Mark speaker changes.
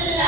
Speaker 1: Allah.